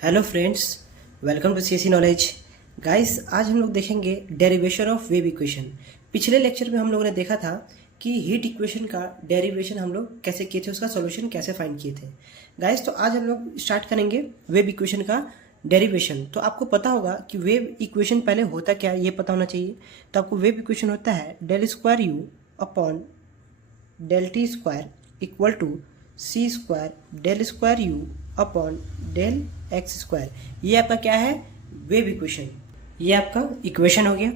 Hello friends, welcome to CSC knowledge. Guys, आज हम लोग देखेंगे डेरिवेशन ऑफ वेव इक्वेशन। पिछले लेक्चर में हम लोगों ने देखा था कि हीट इक्वेशन का डेरिवेशन हम लोग कैसे किए थे, उसका सॉल्यूशन कैसे फाइंड किए थे। गाइस, तो आज हम लोग स्टार्ट करेंगे वेव इक्वेशन का डेरिवेशन। तो आपको पता होगा कि वेव इक्वेशन पहले होता क्या है, ये पता होना चाहिए। तो आपको वेव इक्वेशन होता है del square u upon del t square equal to c square del square u upon del x square. ये आपका क्या है, वेव इक्वेशन। ये आपका इक्वेशन हो गया।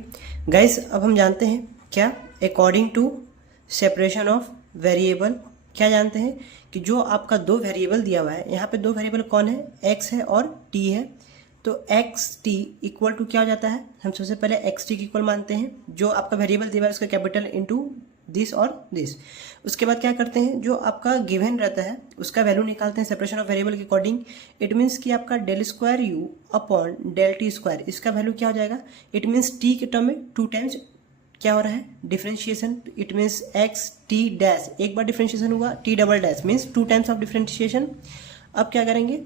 गाइस, अब हम जानते हैं क्या, according to separation of variable, क्या जानते हैं कि जो आपका दो वेरिएबल दिया हुआ है, यहाँ पे दो वेरिएबल कौन है, एक्स है और टी है। तो एक्स टी इक्वल टू क्या हो जाता है, हम सबसे पहले एक्स टी की इक्वल मानते हैं। जो आपका वेरिएबल दिया हुआ है उसका कैपिटल इंटू दिस और दिस। उसके बाद क्या करते हैं, जो आपका गिवन रहता है उसका वैल्यू निकालते हैं सेपरेशन ऑफ वेरिएबल के अकॉर्डिंग। इट मीन्स कि आपका del square u upon del t square, इसका वैल्यू क्या हो जाएगा, इट मीन्स टी के टर्म में टू टाइम्स क्या हो रहा है, differentiation. It means x t dash, एक बार डिफरेंशिएशन हुआ, t double dash means two times of differentiation. अब क्या करेंगे,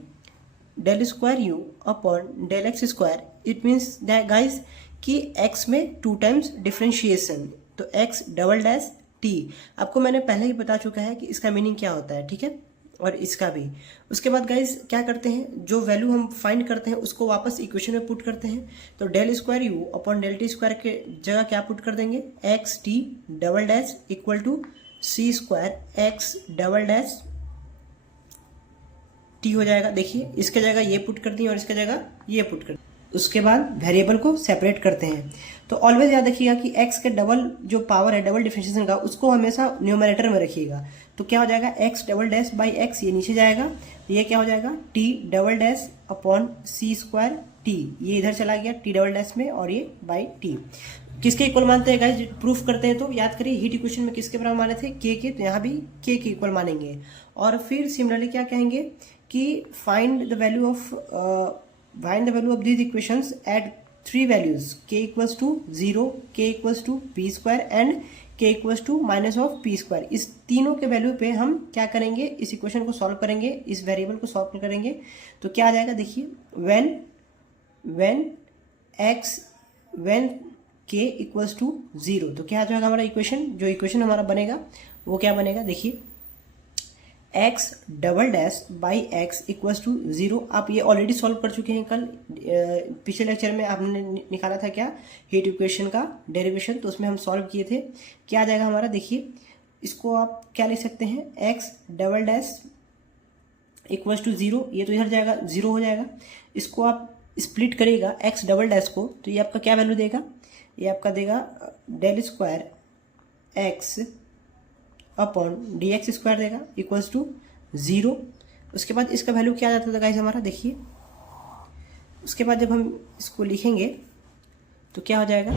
del square u upon del x square. It means that guys कि एक्स में टू टाइम्स डिफरेंशिएशन, तो एक्स डबल डैश टी। आपको मैंने पहले ही बता चुका है कि इसका मीनिंग क्या होता है, ठीक है, और इसका भी। उसके बाद गाइस क्या करते हैं, जो वैल्यू हम फाइंड करते हैं उसको वापस इक्वेशन में पुट करते हैं। तो del square u upon del t square के जगह क्या पुट कर देंगे, x t double dash equal to c square x double dash t हो जाएगा। देखिए, इसके जगह ये पुट कर दिए और इसके जगह ये पुट कर दिए। उसके बाद वेरिएबल को सेपरेट करते हैं। तो ऑलवेज याद रखिएगा कि x के डबल जो पावर है डबल डिफरेंशिएशन का, उसको हमेशा न्यूमरेटर में रखिएगा। तो क्या हो जाएगा, x double dash by x, ये नीचे जाएगा। ये क्या हो जाएगा, t double dash upon c square T, ये इधर चला गया t डबल डैश में, और ये बाई टी। किसके इक्वल मानते हैं गाइस, प्रूफ करते हैं तो याद करिए, हीट इक्वेशन में किसके बराबर माने थे, k के, तो यहाँ भी k के इक्वल मानेंगे। और फिर सिमिलरली क्या कहेंगे कि find the value of these equations at three values, k equals to 0, k equals to p square and k equals to minus of p square। इस तीनों के वैल्यू पे हम क्या करेंगे, इस इक्वेशन को सॉल्व करेंगे, इस वेरिएबल को सॉल्व करेंगे। तो क्या आ जाएगा, देखिए, when k equals to 0, तो क्या आ जाएगा हमारा इक्वेशन, जो इक्वेशन हमारा बनेगा वो क्या बनेगा, देखिए, x double dash by x equals to 0। आप ये ऑलरेडी सॉल्व कर चुके हैं कल, पिछले लेक्चर में आपने निकाला था क्या, हीट इक्वेशन का डेरिवेशन, तो उसमें हम सॉल्व किए थे। क्या आ जाएगा हमारा, देखिए, इसको आप क्या लिख सकते हैं, x double dash equals to 0, ये तो इधर जाएगा 0 हो जाएगा। इसको आप स्प्लिट करेगा एक्स डबल डैश को, तो ये आपका क्या वैल्यू देगा, ये आपका देगा del square x upon d x square देगा इक्वल्स टू 0। उसके बाद इसका वैल्यू क्या आ जाता था गाइस हमारा, देखिए, उसके बाद जब हम इसको लिखेंगे तो क्या हो जाएगा,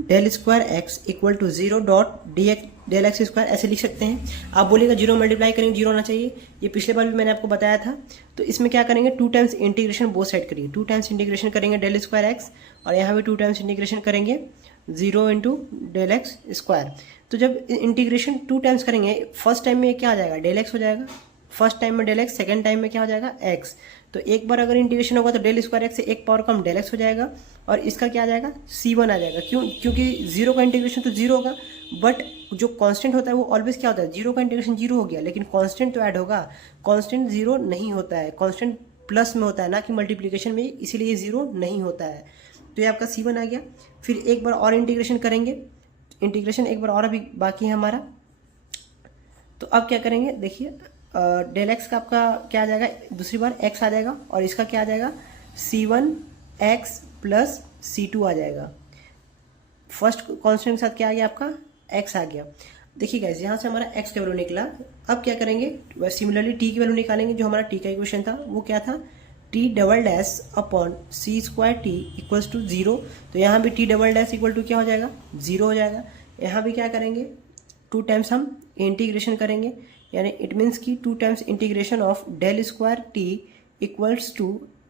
del square x equal to 0 dot d x del x square, ऐसे लिख सकते हैं। आप बोलेगा 0 मल्टीप्लाई करेंगे 0 होना चाहिए, ये पिछले बार भी मैंने आपको बताया था। तो इसमें क्या करेंगे, to times integration both side करिए, टू टाइम्स इंटीग्रेशन करेंगे डेल स्क्वायर एक्स, और यहाँ भी टू टाइम्स इंटीग्रेशन करेंगे 0 इंटू डेल एक्स स्क्वायर। तो जब इंटीग्रेशन टू टाइम्स करेंगे, फर्स्ट टाइम में क्या आ जाएगा, डेल एक्स हो जाएगा, फर्स्ट टाइम में डेल एक्स, सेकेंड टाइम में क्या हो जाएगा, एक्स। तो एक बार अगर इंटीग्रेशन होगा तो डेल स्क्वायर एक्स से एक पावर कम डेल एक्स हो जाएगा, और इसका क्या आ जाएगा, C1 आ जाएगा। क्योंकि 0 का इंटीग्रेशन तो 0 होगा, बट जो कांस्टेंट होता है वो ऑलवेज क्या होता है, 0 का इंटीग्रेशन 0 हो गया, लेकिन कांस्टेंट तो ऐड होगा। कांस्टेंट 0 नहीं होता है, कांस्टेंट प्लस में होता है, ना कि मल्टीप्लिकेशन में, इसीलिए ये 0 नहीं होता है। तो ये आपका C1 आ गया। फिर एक बार और इंटीग्रेशन करेंगे, इंटीग्रेशन एक बार और अभी बाकी है हमारा। तो अब क्या करेंगे, देखिए, डेल एक्स का आपका क्या आ जाएगा, दूसरी बार एक्स आ जाएगा, और इसका क्या आ जाएगा, C1 एक्स प्लस C2 आ जाएगा। फर्स्ट कांस्टेंट के साथ क्या आ गया आपका, एक्स आ गया। देखिए गाइस, यहाँ से हमारा एक्स का वैल्यू निकला। अब क्या करेंगे, सिमिलरली टी की वैल्यू निकालेंगे। जो हमारा टी का इक्वेशन था वो क्या था, t double dash upon c square t equals to 0। तो यहाँ भी t double dash equal to क्या हो जाएगा, 0 हो जाएगा। यहाँ भी क्या करेंगे, टू टाइम्स हम इंटीग्रेशन करेंगे, यानी इट मीन्स कि two times integration of del square t equals to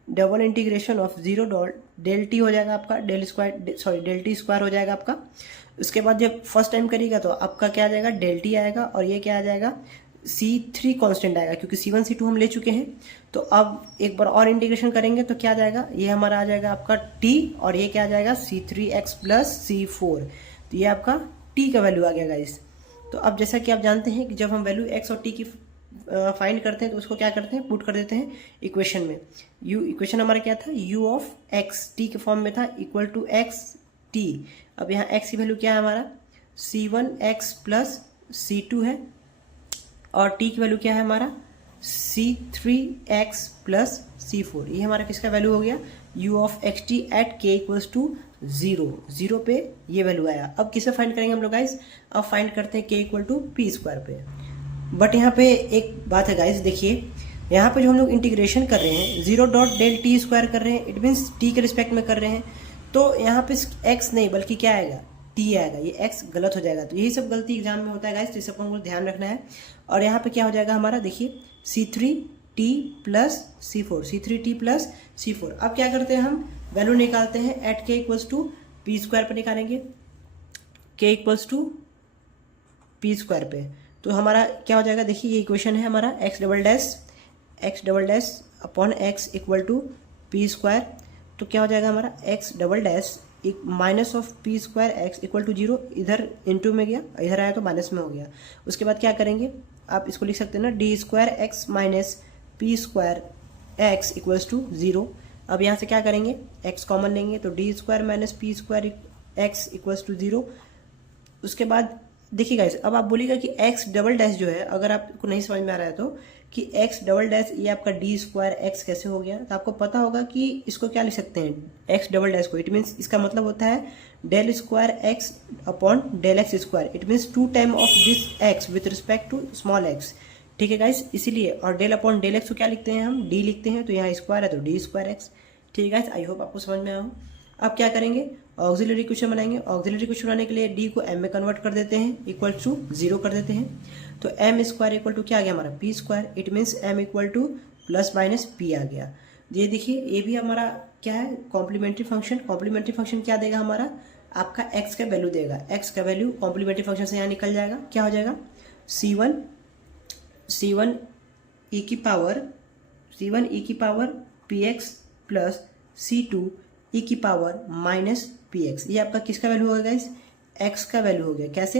double integration of 0 dot del t हो जाएगा आपका, डेल टी स्क्वायर हो जाएगा आपका। उसके बाद जब फर्स्ट टाइम करिएगा तो आपका क्या आ जाएगा, डेल टी आएगा, और ये क्या आ जाएगा, C3 कांस्टेंट आएगा, क्योंकि C1 C2 हम ले चुके हैं। तो अब एक बार और इंटीग्रेशन करेंगे तो क्या आ जाएगा, ये हमारा आ जाएगा आपका t, और ये क्या आ जाएगा C3x प्लस C4। तो ये आपका t का वैल्यू आ गया गाइस। तो अब जैसा कि आप जानते हैं कि जब हम वैल्यू x और t की फाइंड करते हैं तो उसको क्या करते हैं, पुट कर देते हैं इक्वेशन में। इक्वेशन हमारा क्या था, u ऑफ x t के फॉर्म में था, इक्वल टू x t। अब यहाँ x की वैल्यू क्या है हमारा, C1x प्लस C2 है, और t की वैल्यू क्या है हमारा, C3x प्लस C4। ये हमारा किसका वैल्यू हो गया, u of x t at k equals to 0 पे ये वैल्यू आया। अब किसे फाइंड करेंगे हम लोग गाइस, अब फाइंड करते हैं k equal to p square पे। बट यहाँ पे एक बात है गाइस, देखिए यहाँ पे जो हम लोग इंटीग्रेशन कर रहे हैं 0 डॉट डेल टी स्क्वायर कर रहे हैं, इट मीन्स t के रिस्पेक्ट में कर रहे हैं। तो यहाँ पे x नहीं बल्कि क्या आएगा, t आएगा, ये x गलत हो जाएगा। तो यही सब गलती एग्जाम में होता है गाइस, तो इस सबको हमको ध्यान रखना है। और यहाँ पे क्या हो जाएगा हमारा, देखिए C3t plus C4 plus C4। अब क्या करते हैं, हम वैल्यू निकालते हैं at k equals to p square पर निकालेंगे, k equals to p square पे। तो हमारा क्या हो जाएगा, देखिए ये इक्वेशन है हमारा x double dash upon x equal to p square. तो क्या हो जाएगा हमारा x double dash minus of P square x equal to 0, इधर इनटू में गया, इधर आया तो माइनस में हो गया। उसके बाद क्या करेंगे, आप इसको लिख सकते हैं ना, d square x minus P square x equals to 0। अब यहाँ से क्या करेंगे, x कॉमन लेंगे, तो d square minus P square x equals to 0। उसके बाद देखिए गाइस, अब आप बोलिएगा कि x डबल डैश जो है, अगर आपको नहीं समझ में आ रहा है तो, कि x डबल डैश ये आपका डी स्क्वायर एक्स कैसे हो गया। तो आपको पता होगा कि इसको क्या लिख सकते हैं, x डबल डैश को, इट मीन्स इसका मतलब होता है del square x upon del x square, it means 2 time of this x with respect to small x। ठीक है गाइस, इसीलिए, और डेल अपॉन डेल एक्स को क्या लिखते हैं हम, d लिखते हैं, तो यहाँ स्क्वायर है तो डी स्क्वायर एक्स। ठीक है गाइस, आई होप आपको समझ में आया हो। अब क्या करेंगे, ऑक्सिलरी इक्वेशन बनाएंगे। ऑक्सिलरी इक्वेशन बनाने के लिए d को m में कन्वर्ट कर देते हैं, इक्वल टू 0 कर देते हैं। तो m स्क्वायर इक्वल टू क्या आ गया हमारा, p square, it means m equal to plus minus p आ गया। ये देखिए, ये भी हमारा क्या है, कॉम्प्लीमेंट्री फंक्शन। कॉम्प्लीमेंट्री फंक्शन क्या देगा हमारा, आपका x का वैल्यू देगा। x का वैल्यू कॉम्प्लीमेंट्री फंक्शन से यहाँ निकल जाएगा, क्या हो जाएगा, c1 e की power px plus c2 e की पावर माइनस px। ये आपका किसका वैल्यू होगा गाइस, x का वैल्यू हो गया। कैसे,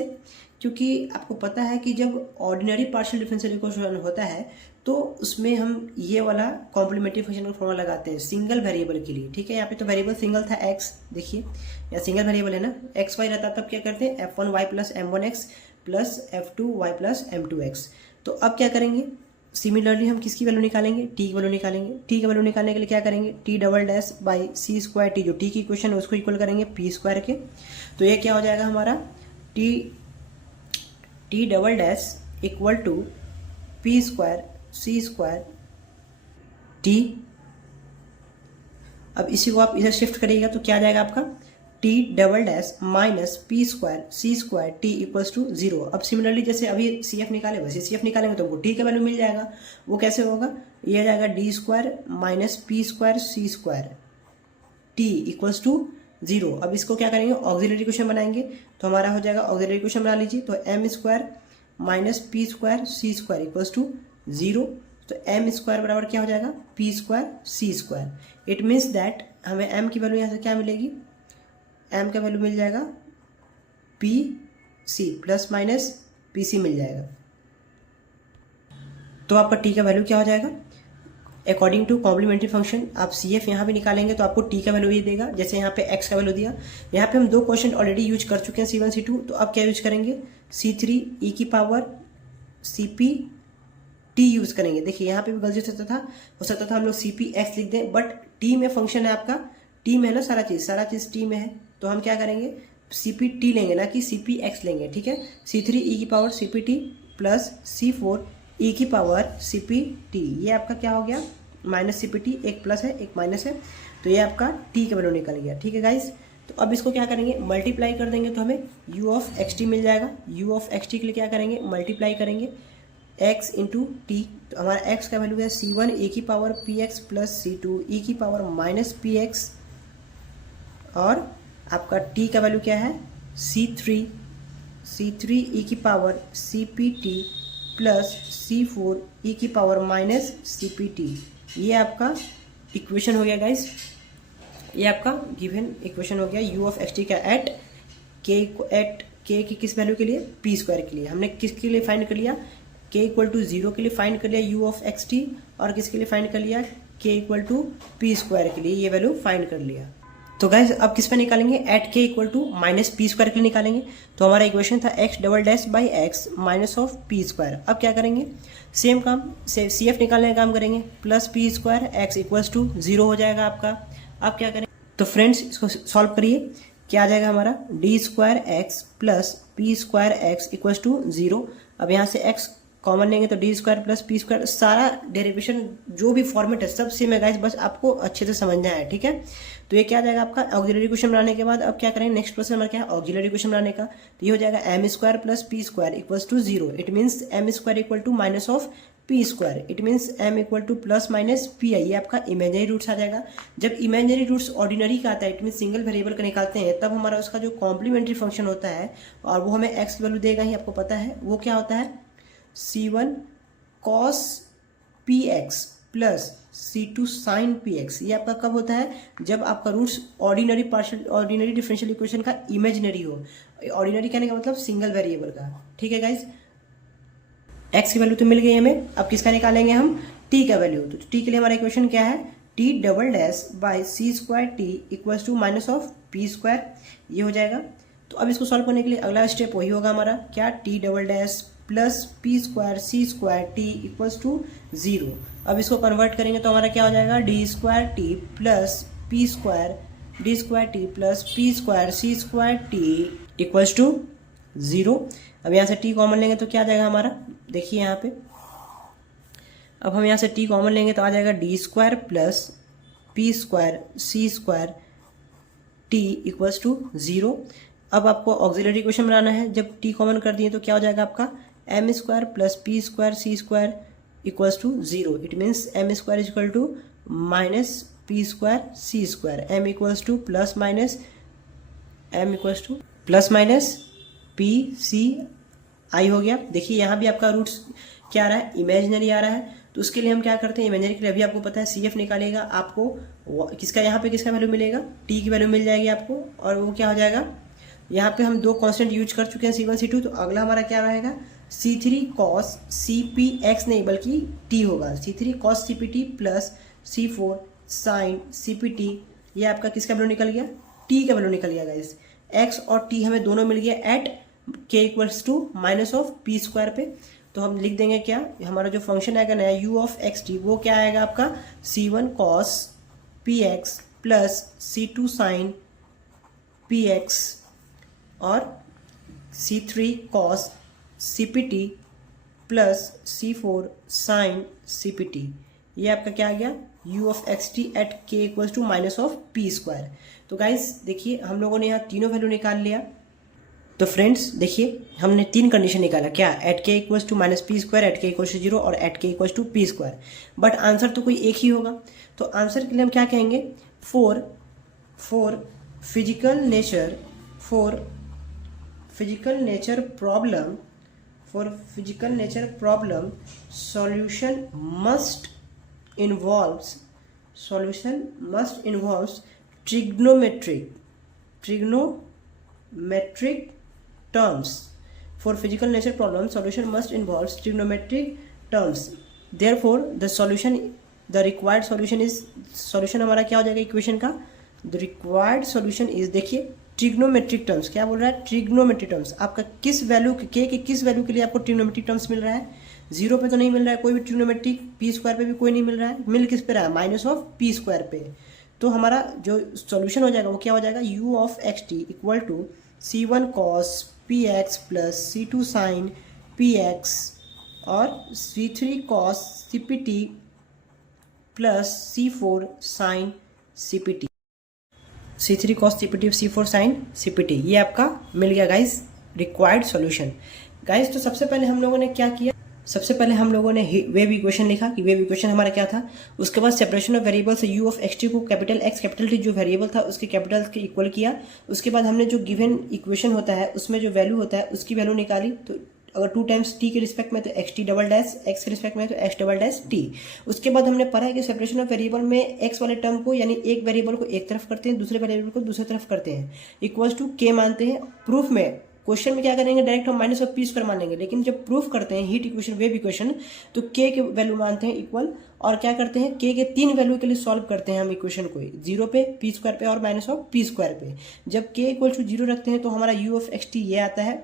क्योंकि आपको पता है कि जब ऑर्डिनरी पार्शियल डिफरेंशियल इक्वेशन होता है तो उसमें हम ये वाला कॉम्प्लीमेंट्री फंक्शन का फॉर्मूला लगाते हैं सिंगल वेरिएबल के लिए। ठीक है, यहाँ पे तो वेरिएबल सिंगल था x, देखिए यहाँ सिंगल वेरिएबल है ना, एक्स वाई रहता, तब क्या करते हैं f1y plus m1x plus f2y plus m2x। तो अब क्या करेंगे, सिमिलरली हम किसकी वैल्यू निकालेंगे, टी की वैल्यू निकालेंगे। टी की वैल्यू निकालने के लिए क्या करेंगे, t double dash by c square t, जो टी की इक्वेशन है उसको इक्वल करेंगे पी स्क्वायर के। तो ये क्या हो जाएगा हमारा, t double dash equal to p square C square t. अब इसी को आप इधर शिफ्ट करिएगा तो क्या आ जाएगा आपका, t double dash minus P square C square t equals to 0। अब सिमिलरली जैसे अभी सी एफ निकाले वैसे सी एफ निकालेंगे तो हमको टी का वैल्यू मिल जाएगा। वो कैसे होगा, ये आ जाएगा d square minus P square C square t equals to 0। अब इसको क्या करेंगे, ऑक्सिलरी इक्वेशन बनाएंगे। तो हमारा हो जाएगा, ऑक्सिलरी इक्वेशन बना लीजिए, तो M square minus P square C square equals to 0। तो एम स्क्वायर बराबर क्या हो जाएगा, P square C square. It means that हमें एम की वैल्यू यहाँ से क्या मिलेगी, एम का वैल्यू मिल जाएगा P C plus minus P C मिल जाएगा। तो आपका टी का वैल्यू क्या हो जाएगा, अकॉर्डिंग टू कॉम्प्लीमेंट्री फंक्शन आप सी एफ यहाँ पे निकालेंगे तो आपको टी का वैल्यू ये देगा, जैसे यहाँ पे एक्स का वैल्यू दिया। यहाँ पे हम 2 क्वेश्चन ऑलरेडी यूज कर चुके हैं C1 C2, तो अब क्या यूज करेंगे, C3 e की पावर CP t यूज करेंगे। देखिए यहाँ पे भी गलती हो सकता था हम लोग CPx लिख दें, बट टी में फंक्शन है आपका, टी में है ना सारा चीज़ टी में है, तो हम क्या करेंगे CPt लेंगे ना कि CPx लेंगे। ठीक है, C3 e की power CPt plus C4 e की पावर CPt, ये आपका क्या हो गया, माइनस CPt, एक प्लस है एक माइनस है, तो ये आपका t का वैल्यू निकल गया। ठीक है गाइस, तो अब इसको क्या करेंगे, मल्टीप्लाई कर देंगे तो हमें u ऑफ एक्स टी मिल जाएगा। u ऑफ एक्स टी के लिए क्या करेंगे, मल्टीप्लाई करेंगे x इंटू टी। तो हमारा x का वैल्यू है C1 e की power px plus C2 e की पावर माइनस px, और आपका t का वैल्यू क्या है C3 e की पावर CPt प्लस C4e⁻⁻CPT। ये आपका इक्वेशन हो गया गाइस, ये आपका गिवन इक्वेशन हो गया u ऑफ एक्स टी का एट के की किस वैल्यू के लिए, पी स्क्वायर के लिए। हमने किसके लिए फाइंड कर लिया, k इक्वल टू 0 के लिए फाइंड कर लिया u ऑफ एक्स टी, और किसके लिए फाइंड कर लिया, k equal to p square के लिए ये वैल्यू फाइंड कर लिया। तो गाइज अब किस पे निकालेंगे, at k equal to minus P square के लिए निकालेंगे। तो हमारा इक्वेशन था x double dash by x minus of P square. अब क्या करेंगे, सेम काम से सी एफ निकालने का काम करेंगे, plus P square x equals to 0 हो जाएगा आपका। अब क्या करें, तो फ्रेंड्स इसको सॉल्व करिए, क्या आ जाएगा हमारा d square x plus P square x equals to 0। अब यहाँ से एक्स कॉमन लेंगे तो d square plus P square, सारा डेरिवेशन जो भी फॉर्मेट है सब सेम है गाइस, बस आपको अच्छे से समझना है, ठीक है। तो ये क्या आ जाएगा आपका ऑक्सिलरी क्वेश्चन बनाने के बाद। अब क्या करेंगे, नेक्स्ट प्रोसेस हमारा क्या है, ऑक्सिलरी क्वेश्चन बनाने का। तो ये हो जाएगा m square plus P square equals to 0। It means M square equal to minus of P square, it means m equal to plus minus p i. ये आपका इमेजिनरी रूट्स आ जाएगा। जब इमेजिनरी रूट्स ऑर्डिनरी का आता है, it mean single variable का निकालते हैं, तब हमारा उसका जो कॉम्प्लीमेंट्री फंक्शन होता है और वो हमें एक्स वैल्यू देगा ही, आपको पता है वो क्या होता है, C1 cos px plus C2 sin px। ये आपका कब होता है, जब आपका रूट्स ऑर्डिनरी डिफरेंशियल इक्वेशन का इमेजिनरी हो। ऑर्डिनरी कहने का मतलब सिंगल वेरिएबल का, ठीक है गाइज। एक्स की वैल्यू तो मिल गई हमें, अब किसका निकालेंगे हम, टी का वैल्यू। तो टी के लिए हमारा इक्वेशन क्या है, t double dash by c square t equals to minus of P square, ये हो जाएगा। तो अब इसको सॉल्व करने के लिए अगला स्टेप वही होगा हमारा, क्या, t double dash plus P square C square t equals to 0। अब इसको कन्वर्ट करेंगे तो हमारा क्या हो जाएगा, d square t plus P square d square t plus P square C square t equals to 0। अब यहाँ से टी कॉमन लेंगे तो क्या आ जाएगा हमारा, देखिए यहाँ पे, अब हम यहाँ से टी कॉमन लेंगे तो आ जाएगा d square plus P square C square t equals to 0। अब आपको ऑक्सिलरी इक्वेशन बनाना है, जब टी कॉमन कर दिए तो क्या हो जाएगा आपका, M square plus P square C square equals to 0। It means M square is equal to minus P square C square, M equals to plus minus P C i हो गया। देखिए यहाँ भी आपका रूट्स क्या आ रहा है, इमेजिनरी आ रहा है। तो उसके लिए हम क्या करते हैं, इमेजिनरी के लिए अभी आपको पता है सी एफ निकालेगा, आपको किसका यहाँ पे किसका वैल्यू मिलेगा, टी की वैल्यू मिल जाएगी आपको, और वो क्या हो जाएगा, यहाँ पे हम दो कांस्टेंट यूज कर चुके हैं C1 C2। तो अगला हमारा क्या रहेगा, C3 cos CPX नहीं बल्कि T होगा, C3 cos CPT plus C4 sin CPT। ये आपका किसका वैल्यू निकल गया, T का वैल्यू निकल गया गाइस। X और T हमें दोनों मिल गया at K equals to minus of P square पे। तो हम लिख देंगे क्या, हमारा जो फंक्शन आएगा नया u ऑफ एक्स टी, वो क्या आएगा आपका C1 cos PX plus C2 sin PX और C3 cos CPT plus C4 sin CPT। ये आपका क्या आ गया, u of x t at k equals to minus of P square. तो गाइस देखिए हम लोगों ने यहाँ तीनों वैल्यू निकाल लिया। तो फ्रेंड्स देखिए हमने तीन कंडीशन निकाला, क्या, at k equals to minus P square, at k equals to 0 और at k equals to p square. But answer तो कोई एक ही होगा। तो आंसर के लिए हम क्या कहेंगे, for physical nature problem solution must involves trigonometric terms. For physical nature problem, solution must involve trigonometric terms. Therefore, the required solution हमारा क्या हो जाएगा इक्वेशन का, the required solution is, देखिए ट्रिग्नोमेट्रिक टर्म्स, क्या बोल रहा है, ट्रिग्नोमेट्रिक टर्म्स। आपका किस वैल्यू के किस वैल्यू के लिए आपको ट्रिग्नोमेट्रिक टर्म्स मिल रहा है, 0 पे तो नहीं मिल रहा है कोई भी ट्रिग्नोमेट्रिक, पी स्क्वायर पे भी कोई नहीं मिल रहा है, मिल किस पे रहा है, माइनस ऑफ पी स्क्वायर पे। तो हमारा जो सॉल्यूशन हो जाएगा वो क्या हो जाएगा, u of x t equal to C1 cos PX plus C2 sin PX और C3 cos CPT plus C4 sin CPT, C3 cos CPT C4 sin CPT। ये आपका मिल गया गाइस रिक्वायर्ड सॉल्यूशन। गाइस तो सबसे पहले हम लोगों ने क्या किया, सबसे पहले हम लोगों ने वेव इक्वेशन लिखा कि वेव इक्वेशन हमारा क्या था। उसके बाद सेपरेशन ऑफ वेरिएबल से u ऑफ एक्स टी को कैपिटल एक्स कैपिटल टी जो वेरिएबल था उसके कैपिटल के इक्वल किया। उसके बाद हमने जो गिवन इक्वेशन होता है उसमें जो वैल्यू होता है उसकी वैल्यू निकाली। तो अगर 2 टाइम्स टी के रिस्पेक्ट में तो x t double dash, x के रिस्पेक्ट में तो एक्स डबल डैश टी। उसके बाद हमने पढ़ा है कि सेपरेशन ऑफ वेरिएबल में एक्स वाले टर्म को यानी एक वेरिएबल को एक तरफ करते हैं, दूसरे वेरिएबल को दूसरी तरफ करते हैं, इक्वल्स टू के मानते हैं। प्रूफ में क्वेश्चन में क्या करेंगे, डायरेक्ट हम माइनस ऑफ पी स्क्वायर मान लेंगे, लेकिन जब प्रूफ करते हैं हीट इक्वेशन वेव इक्वेशन तो के के वैल्यू मानते हैं इक्वल, और क्या करते हैं के के 3 वैल्यू के लिए सॉल्व करते हैं हम इक्वेशन को, 0 पे, पी स्क्वायर पे और माइनस ऑफ पी स्क्वायर पे। जब के इक्वल टू 0 रखते हैं तो हमारा यू ऑफ एक्स टी ये आता है।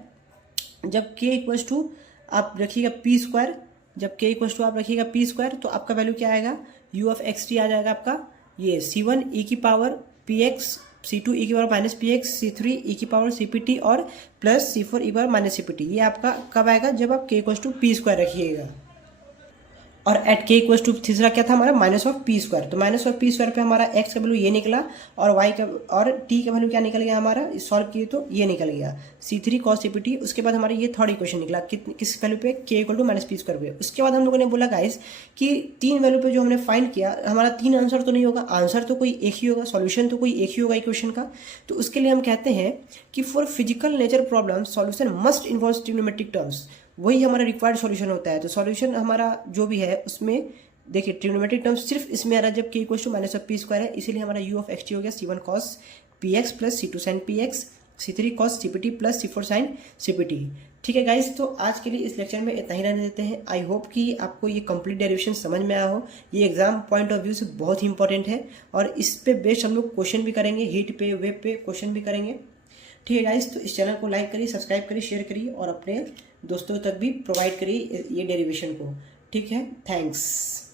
जब के इक्वल्स टू आप रखिएगा पी स्क्वायर, जब के इक्वल्स टू आप रखिएगा पी स्क्वायर तो आपका वैल्यू क्या आएगा, यू ऑफ एक्स टी आ जाएगा आपका ये C1 e की power p x, C2 e की power minus p x, C3 e की पावर सी पी टी और प्लस C4 e की power minus c p t. ये आपका कब आएगा, जब आप के इक्वल्स टू पी स्क्वायर रखिएगा। और एट के इक्वल्स टू तीसरा क्या था हमारा, माइनस ऑफ पी स्क्वायर। तो माइनस ऑफ पी स्क्वायर पे हमारा एक्स का वैल्यू ये निकला और वाई का और टी का वैल्यू क्या निकल गया हमारा, सॉल्व किए तो ये निकल गया C3 cos CPT। उसके बाद हमारा ये थर्ड इक्वेशन निकला किस वैल्यू पे, k equal to minus P square पे। उसके बाद हम लोगों ने बोला गाइस कि 3 वैल्यू पे जो हमने फाइंड किया हमारा 3 आंसर तो नहीं होगा, आंसर तो कोई एक ही होगा, सॉल्यूशन तो कोई एक ही होगा इक्वेशन का। तो उसके लिए हम कहते हैं कि for physical nature problem solution must involve trigonometric terms, वही हमारा रिक्वायर्ड सॉल्यूशन होता है। तो सॉल्यूशन हमारा जो भी है उसमें देखिए ट्रिग्नोमेट्रिक टर्म्स सिर्फ इसमें आ रहा है जब के equal to minus of P square है, इसीलिए हमारा यू ऑफ एक्स टी हो गया C1 cos P x plus C2 sin P x, C3 cos CPT plus C4 sin CPT। ठीक है गाइस, तो आज के लिए इस लेक्चर में इतना ही रहने देते हैं। आई होप कि आपको ये कंप्लीट डेरिवेशन समझ में आया हो। ये एग्जाम पॉइंट ऑफ व्यू से बहुत ही इंपॉर्टेंट है और इस पे बेस्ड हम लोग क्वेश्चन भी करेंगे, हीट पे वेब पे क्वेश्चन भी करेंगे। ठीक है गाइस, तो इस चैनल को लाइक करिए, सब्सक्राइब करिए, शेयर करिए और अपने दोस्तों तक भी प्रोवाइड करिए ये डेरिवेशन को। ठीक है, थैंक्स।